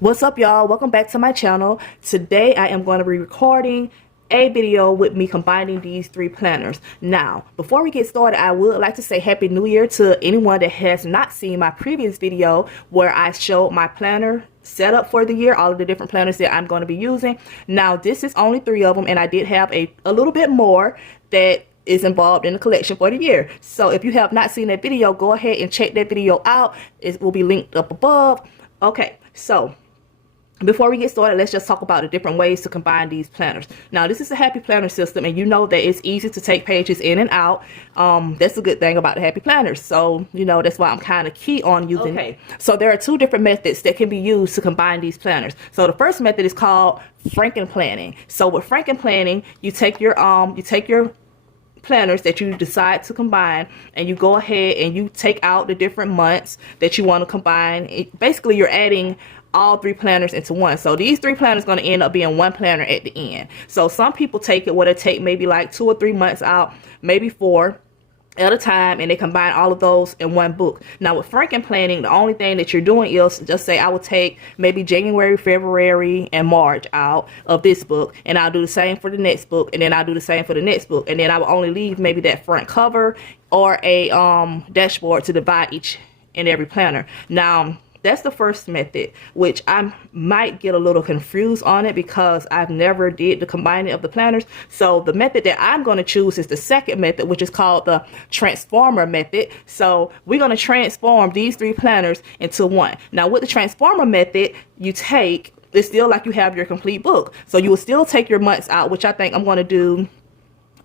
What's up, y'all? Welcome back to my channel. Today I am going to be recording a video with me combining these three planners. Now, before we get started, I would like to say Happy New Year to anyone that has not seen my previous video where I showed my planner setup for the year, all of the different planners that I'm going to be using. Now, this is only 3 of them, and I did have a little bit more that is involved in the collection for the year. So if you have not seen that video, go ahead and check that video out. It will be linked up above. Okay, so before we get started, let's just talk about the different ways to combine these planners. Now, this is a Happy Planner system, and you know that it's easy to take pages in and out. That's a good thing about the Happy Planners. So, you know, that's why I'm kind of key on using it. So there are 2 different methods that can be used to combine these planners. So the first method is called franken planning. So with franken planning, you take your planners that you decide to combine, and you go ahead and you take out the different months that you want to combine. Basically, you're adding all 3 planners into one. So these 3 planners going to end up being 1 planner at the end. So some people take it where they take maybe like 2 or 3 months out, maybe 4 at a time, and they combine all of those in one book. Now with franken planning, the only thing that you're doing is just say I will take maybe January, February, and March out of this book, and I'll do the same for the next book, and then I'll do the same for the next book, and then I will only leave maybe that front cover or a dashboard to divide each and every planner. Now that's the first method, which I might get a little confused on it because I've never did the combining of the planners. So the method that I'm going to choose is the second method, which is called the transformer method. So we're going to transform these 3 planners into one. Now with the transformer method, it's still like you have your complete book. So you will still take your months out, which I think I'm going to do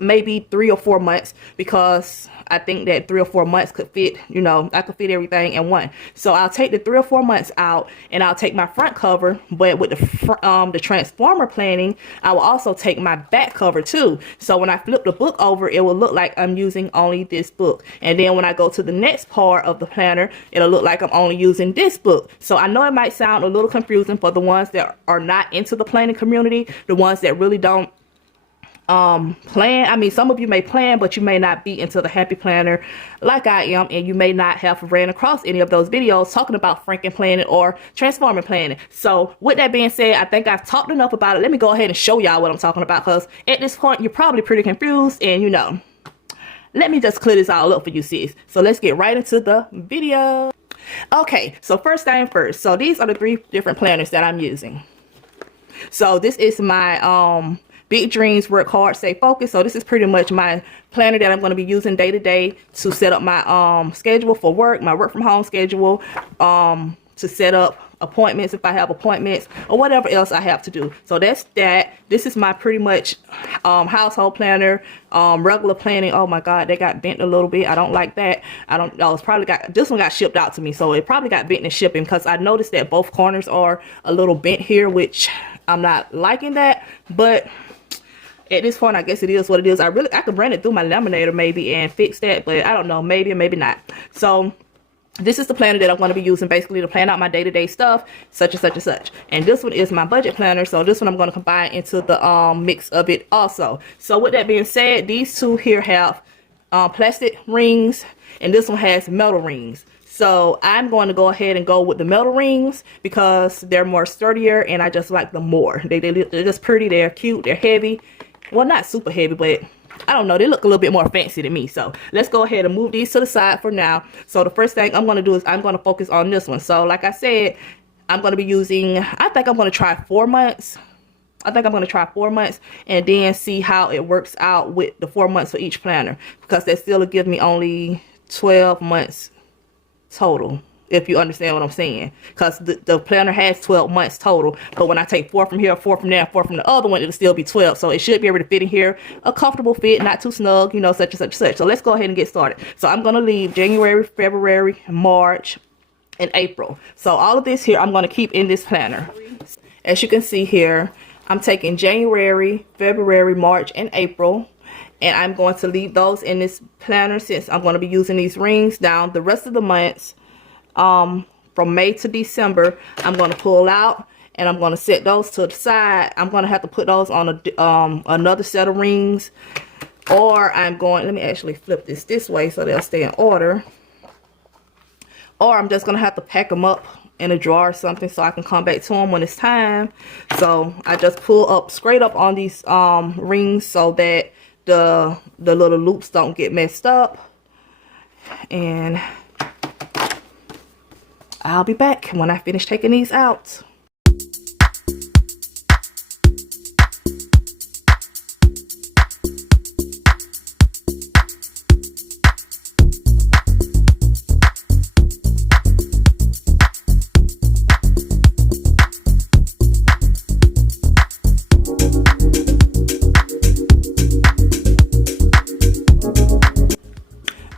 maybe 3 or 4 months, because I think that 3 or 4 months could fit, you know, I could fit everything in one. So I'll take the 3 or 4 months out, and I'll take my front cover, but with the transformer planning, I will also take my back cover too. So when I flip the book over, it will look like I'm using only this book. And then when I go to the next part of the planner, it'll look like I'm only using this book. So I know it might sound a little confusing for the ones that are not into the planning community, the ones that really don't plan. I mean, some of you may plan, but you may not be into the Happy Planner like I am, and you may not have ran across any of those videos talking about franken planning or transforming planning. So with that being said, I think I've talked enough about it. Let me go ahead and show y'all what I'm talking about, because at this point you're probably pretty confused, and you know, let me just clear this all up for you, sis. So let's get right into the video. Okay, so first thing first, so these are the 3 different planners that I'm using. So this is my Big Dreams, Work Hard, Stay Focused. So this is pretty much my planner that I'm going to be using day to day to set up my schedule for work, my work from home schedule, to set up appointments if I have appointments, or whatever else I have to do. So that's that. This is my pretty much household planner, regular planning. Oh my god, they got bent a little bit. I don't like that. It's probably this one got shipped out to me, so it probably got bent in shipping, because I noticed that both corners are a little bent here, which I'm not liking that. But at this point, I guess it is what it is. I could run it through my laminator maybe and fix that, but I don't know, maybe or maybe not. So this is the planner that I'm going to be using basically to plan out my day-to-day stuff, such and such and such. And this one is my budget planner, so this one I'm going to combine into the mix of it also. So with that being said, these 2 here have plastic rings, and this one has metal rings. So I'm going to go ahead and go with the metal rings because they're more sturdier, and I just like them more. They're just pretty, they're cute, they're heavy. Well, not super heavy, but I don't know, they look a little bit more fancy to me. So let's go ahead and move these to the side for now. So the first thing I'm going to do is I'm going to focus on this one. So like I said, I'm going to be using, I think I'm going to try 4 months. I think I'm going to try 4 months and then see how it works out with the 4 months for each planner, because that still will give me only 12 months total, if you understand what I'm saying, because the planner has 12 months total, but when I take 4 from here, 4 from there, 4 from the other one, it'll still be 12. So it should be able to fit in here, a comfortable fit, not too snug, you know, such and such and such. So let's go ahead and get started. So I'm going to leave January, February, March, and April. So all of this here I'm going to keep in this planner. As you can see here, I'm taking January, February, March, and April, and I'm going to leave those in this planner since I'm going to be using these rings. Down the rest of the months, from May to December, I'm going to pull out, and I'm going to set those to the side. I'm going to have to put those on another set of rings, or let me actually flip this way so they'll stay in order. Or I'm just going to have to pack them up in a drawer or something so I can come back to them when it's time. So I just pull up straight up on these rings so that the little loops don't get messed up. And I'll be back when I finish taking these out.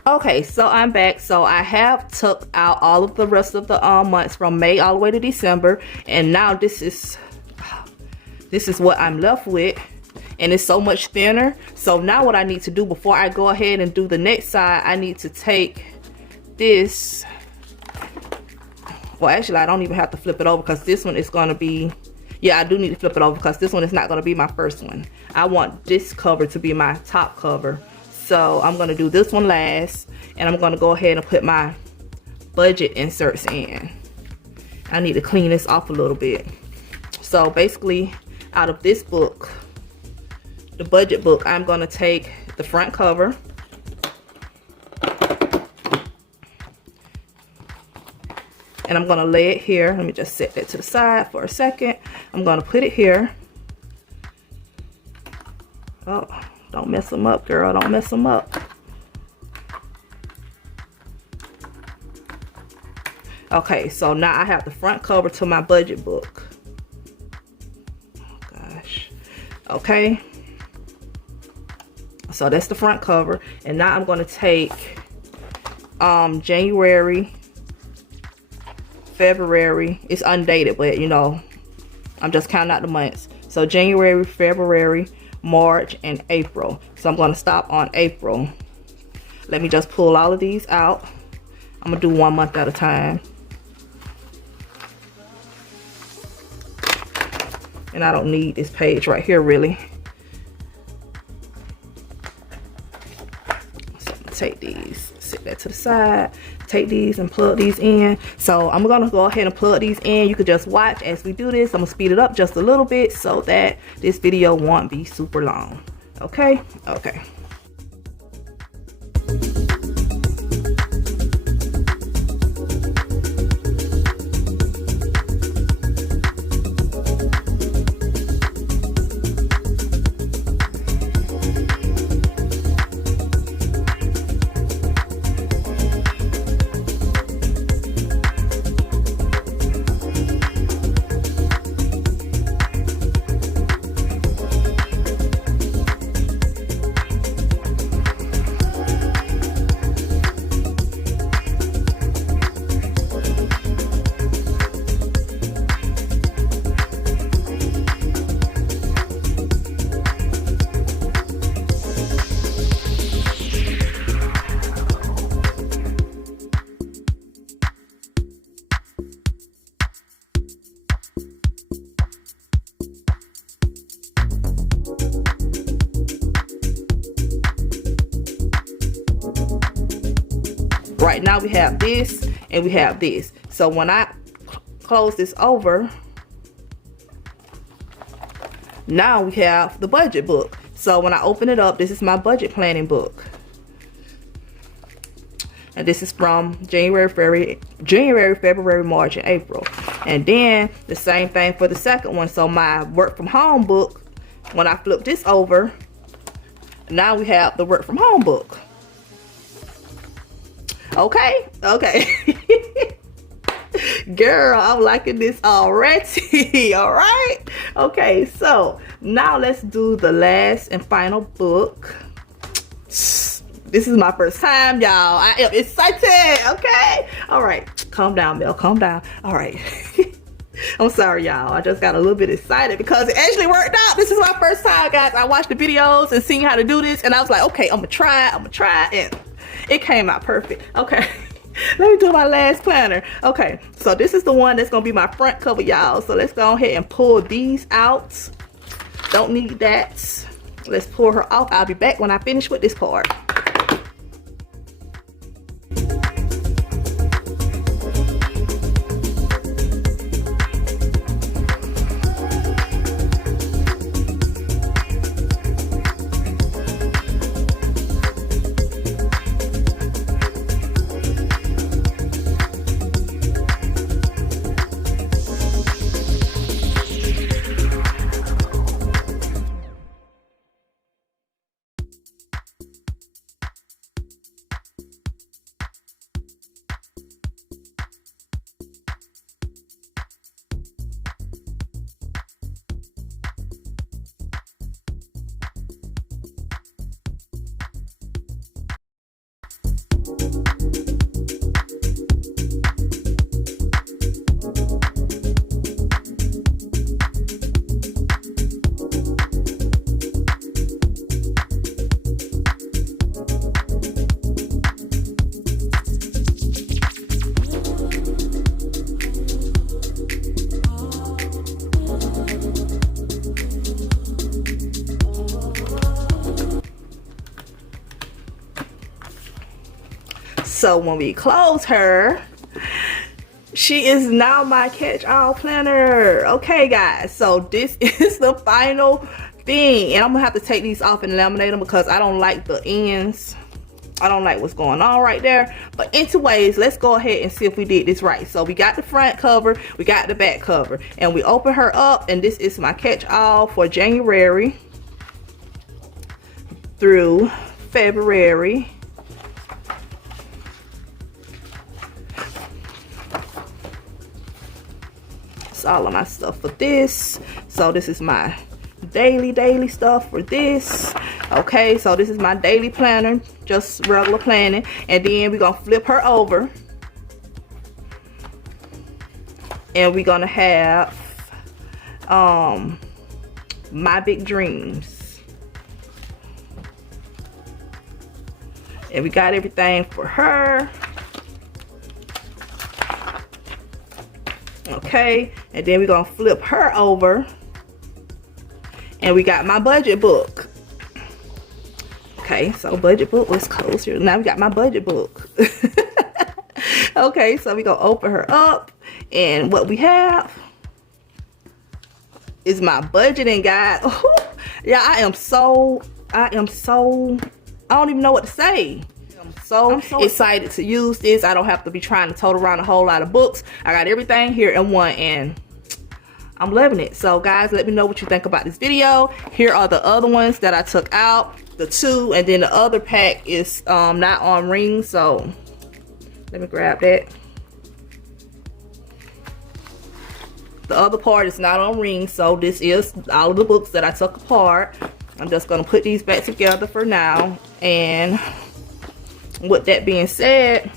Okay, so I'm back. So I have took out all of the rest of the months from May all the way to December, and now this is what I'm left with, and it's so much thinner. So now what I need to do before I go ahead and do the next side, I need to take this. Well, actually I don't even have to flip it over because this one is going to be, yeah, I do need to flip it over because this one is not going to be my first one. I want this cover to be my top cover. So I'm going to do this one last, and I'm going to go ahead and put my budget inserts in. I need to clean this off a little bit. So basically, out of this book, the budget book, I'm going to take the front cover, and I'm going to lay it here. Let me just set that to the side for a second. I'm going to put it here. Oh, don't mess them up, girl. Don't mess them up. Okay, so now I have the front cover to my budget book. Oh, gosh. Okay. So that's the front cover. And now I'm going to take January, February. It's undated, but you know, I'm just counting out the months. So January, February, March, and April. So I'm going to stop on April. Let me just pull all of these out. I'm going to do 1 month at a time. And I don't need this page right here really. So I'm going to take these, set that to the side, take these and plug these in. So I'm going to go ahead and plug these in. You could just watch as we do this. I'm going to speed it up just a little bit so that this video won't be super long. Okay? Okay. Right now we have this and we have this. So when I close this over, now we have the budget book. So when I open it up, this is my budget planning book. And this is from January, February, March, and April. And then the same thing for the second one. So my work from home book, when I flip this over, now we have the work from home book. Okay, okay. Girl, I'm liking this already. All right. Okay, so now let's do the last and final book. This is my first time, y'all. I am excited. Okay. All right. Calm down, Mel. Calm down. All right. I'm sorry, y'all. I just got a little bit excited because it actually worked out. This is my first time, guys. I watched the videos and seen how to do this, and I was like, okay, I'm gonna try. And it came out perfect. Okay. Let me do my last planner. Okay, so this is the one that's gonna be my front cover, y'all. So let's go ahead and pull these out. Don't need that. Let's pull her off. I'll be back when I finish with this part. So when we close her, she is now my catch-all planner. Okay, guys, so this is the final thing, and I'm gonna have to take these off and laminate them because I don't like the ends. I don't like what's going on right there. But anyways, let's go ahead and see if we did this right. So we got the front cover, we got the back cover, and we open her up, and this is my catch-all for January through February. All of my stuff for this. So this is my daily stuff for this. Okay, so this is my daily planner, just regular planning. And then we're gonna flip her over, and we're gonna have my big dreams, and we got everything for her. Okay, and then we're gonna flip her over, and we got my budget book. Okay, so budget book was closed here. Now we got my budget book. Okay, so we're gonna open her up, and what we have is my budgeting guide. Yeah, I don't even know what to say. I'm so excited to use this. I don't have to be trying to tote around a whole lot of books. I got everything here in one, and I'm loving it. So guys, let me know what you think about this video. Here are the other ones that I took out, the 2, and then the other pack is not on rings. So let me grab that. The other part is not on rings, so this is all of the books that I took apart. I'm just gonna put these back together for now. And with that being said,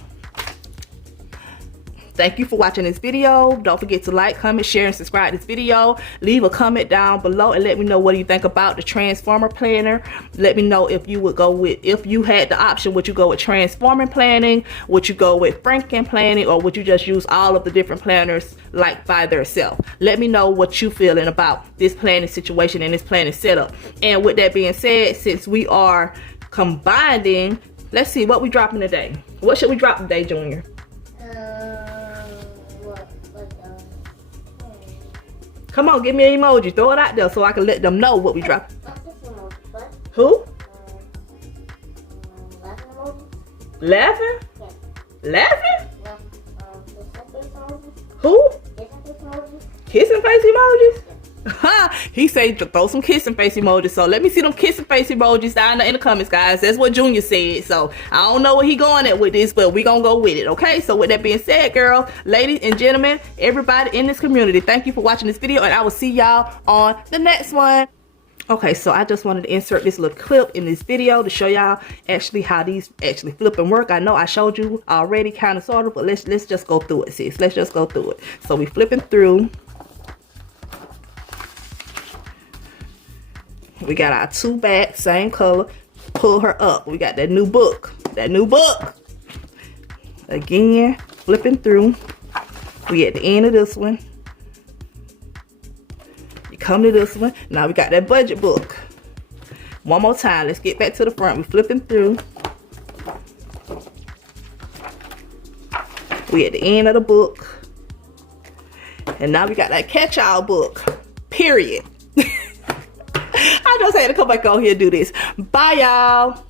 thank you for watching this video. Don't forget to like, comment, share, and subscribe to this video. Leave a comment down below and let me know what you think about the Transformer planner. Let me know if you would go with, if you had the option, would you go with transforming planning? Would you go with franken planning? Or would you just use all of the different planners like by themselves? Let me know what you feeling about this planning situation and this planning setup. And with that being said, since we are combining, let's see what we dropping today. What should we drop today, Junior? Come on, give me an emoji. Throw it out there so I can let them know what we drop. Who? Laughing? Laughing? Who? Kissing face emojis? He said to throw some kissing face emojis. So let me see them kissing face emojis down there in the comments, guys. That's what Junior said. So I don't know where he going at with this, but we gonna go with it. Okay, so with that being said, girls, ladies and gentlemen, everybody in this community, thank you for watching this video, and I will see y'all on the next one. Okay, so I just wanted to insert this little clip in this video to show y'all actually how these actually flip and work. I know I showed you already, kind of sort of, but let's just go through it, sis. Let's just go through it. So we flipping through. We got our 2 back, same color. Pull her up. We got that new book. That new book. Again, flipping through. We at the end of this one. You come to this one. Now we got that budget book. One more time. Let's get back to the front. We're flipping through. We at the end of the book. And now we got that catch-all book. Period. I just had to come back on here and do this. Bye, y'all.